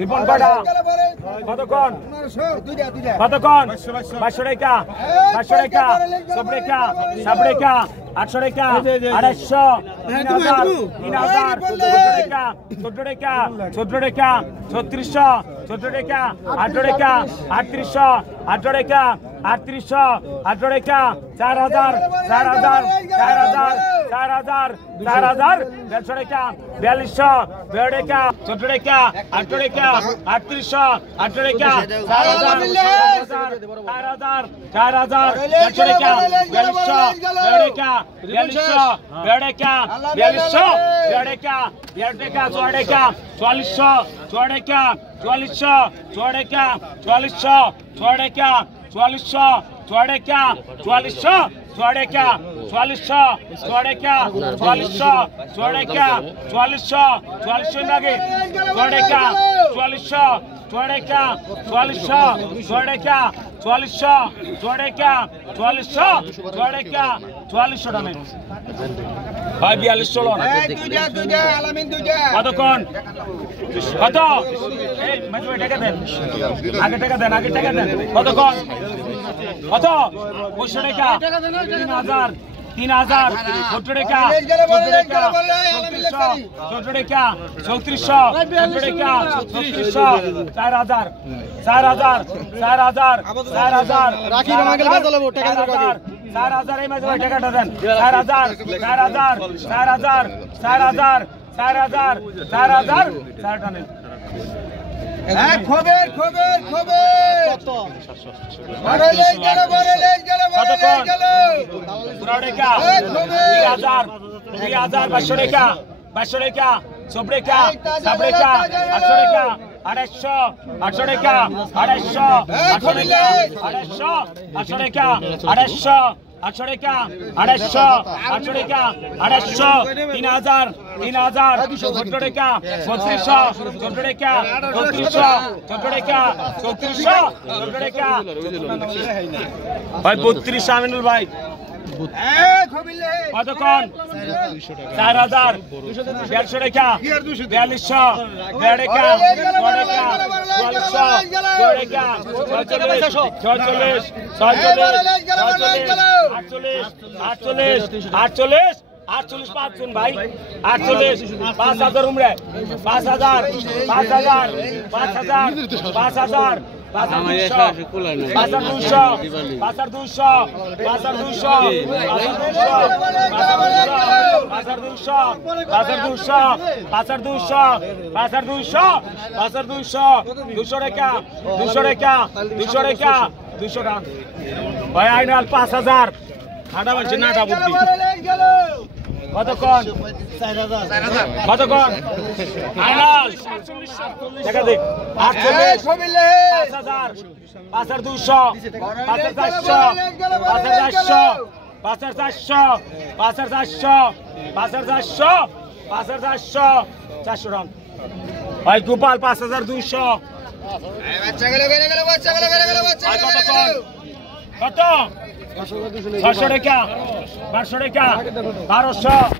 রিপন কটা কতক্ষণ কতক্ষণ 500 টাকা 500 টাকা 100 টাকা 7 টাকা 800 টাকা 250 3000 টাকা 14 টাকা 14 টাকা 3600 14 টাকা 18 টাকা 3800 18 টাকা 3800 18 টাকা 4000 4000 4000 4000 4000 150 টাকা 4200 42 টাকা 14 টাকা 18 টাকা 3800 18 টাকা 4000 4000 4000 150 টাকা 4200 42 টাকা 4200 42 টাকা 4200 42 টাকা 42 টাকা 4 টাকা 4400 4 টাকা 4400 4 টাকা 4400 4 টাকা 4400 4 টাকা 4400 4 টাকা 4400 4 টাকা 4400 4 টাকা 4400 4400 লাগে 4 টাকা 4400 4 টাকা 4400 4 টাকা 4400 4 টাকা 4400 4 টাকা 4400 টাকা ভাই 4200 লোন কতক্ষণ কত এই মাঝে টাকা দেন আগে টাকা দেন কতক্ষণ কত 500 টাকা 3000 3000 14 টাকা 14 টাকা 14 টাকা 3400 14 টাকা 3400 4000 4000 4000 4000 রাখি আমাকে বাজালাবো টাকা দরকার 4000 এই মাঝে টাকাটা দেন 4000 4000 4000 4000 4000 4000 4000 নেন খবর টাকা 2000 500 টাকা 500 টাকা 100 টাকা 7 টাকা 800 টাকা 800 টাকা 250 800 টাকা 800 টাকা 250 800 টাকা 250 800 টাকা 250 3000 14 টাকা 3200 14 টাকা 3200 14 টাকা 3400 14 টাকা ভাই 32 আমিনুল ভাই কতক্ষণ 4000 150 টাকা 4200 1.5 টাকা 4400 48 পাঁচজন ভাই 48 5000 উমরে 5000 5000 5000 5000 ভাই আইনাল 5000 খাটা বলছে নাটা বুদ্ধি কতক্ষণ কতক্ষণ আইনাল টাকা দে 48 5000 5200 5400 400 রান ভাই গোপাল 5200 কত 600 টাকা 1200 টাকা 1200